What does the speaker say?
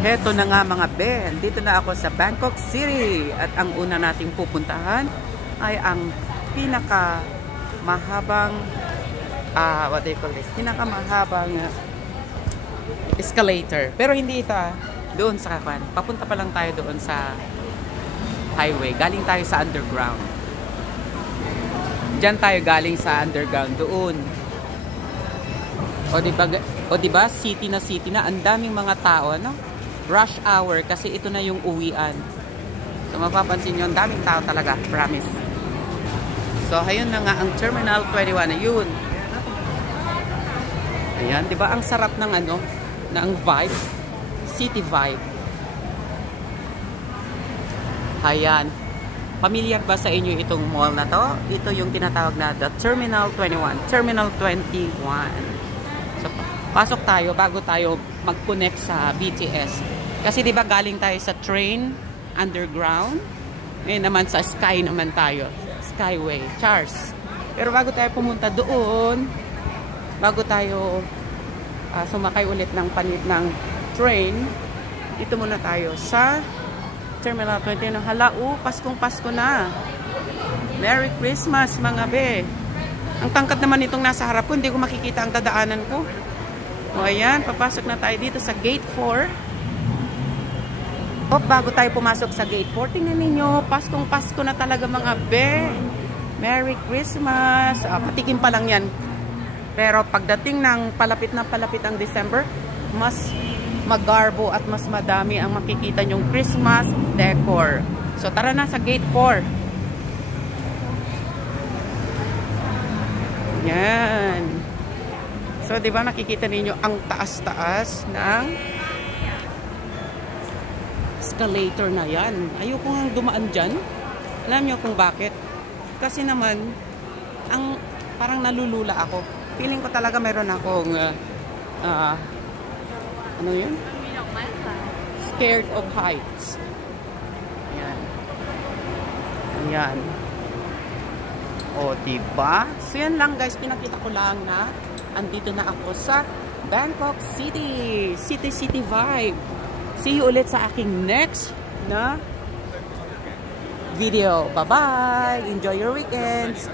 Heto na nga mga Ben, dito na ako sa Bangkok City at ang una nating pupuntahan ay ang pinaka mahabang what do you call this? Pinaka mahabang escalator. Pero hindi ito doon sa kapan. Papunta pa lang tayo doon sa highway. Galing tayo sa underground. Diyan tayo galing sa underground doon. O diba, city na, ang daming mga tao, no? Rush hour kasi ito na yung uwian. So mapapansin nyo, ang daming tao talaga, promise. So ayun na nga ang Terminal 21 na yun. Ayan, 'di ba ang sarap ng ng vibe, city vibe. Ayan. Familiar ba sa inyo itong mall na to? Ito yung tinatawag na the Terminal 21, Terminal 21. So pasok tayo bago tayo mag-connect sa BTS. Kasi 'di ba galing tayo sa train underground, ngayon naman sa sky naman tayo, skyway, Charles. Pero bago tayo pumunta doon, bago tayo sumakay ulit ng train, dito muna tayo sa Terminal 20. Hala, Paskong Pasko na. Merry Christmas mga be. Ang tangkad naman itong nasa harap ko, hindi ko makikita ang dadaanan ko. O ayan, papasok na tayo dito sa Gate 4. Bago tayo pumasok sa Gate 4, tingnan ninyo, Paskong Pasko na talaga mga be. Merry Christmas. Patikim pa lang yan. Pero pagdating ng palapit ang December, mas magarbo at mas madami ang makikita nyong Christmas decor. So tara na sa Gate 4. Yan. So, di ba nakikita ninyo ang taas-taas ng escalator na yan. Ayoko nga dumaan dyan. Alam nyo kung bakit? Kasi naman, parang nalulula ako. Feeling ko talaga meron akong, ano yun? Scared of heights. Ayan. Ayan. O, diba? So, yan lang guys. Pinakita ko lang na andito na ako sa Bangkok City. City vibe. See you ulit sa aking next na video. Bye-bye! Enjoy your weekends!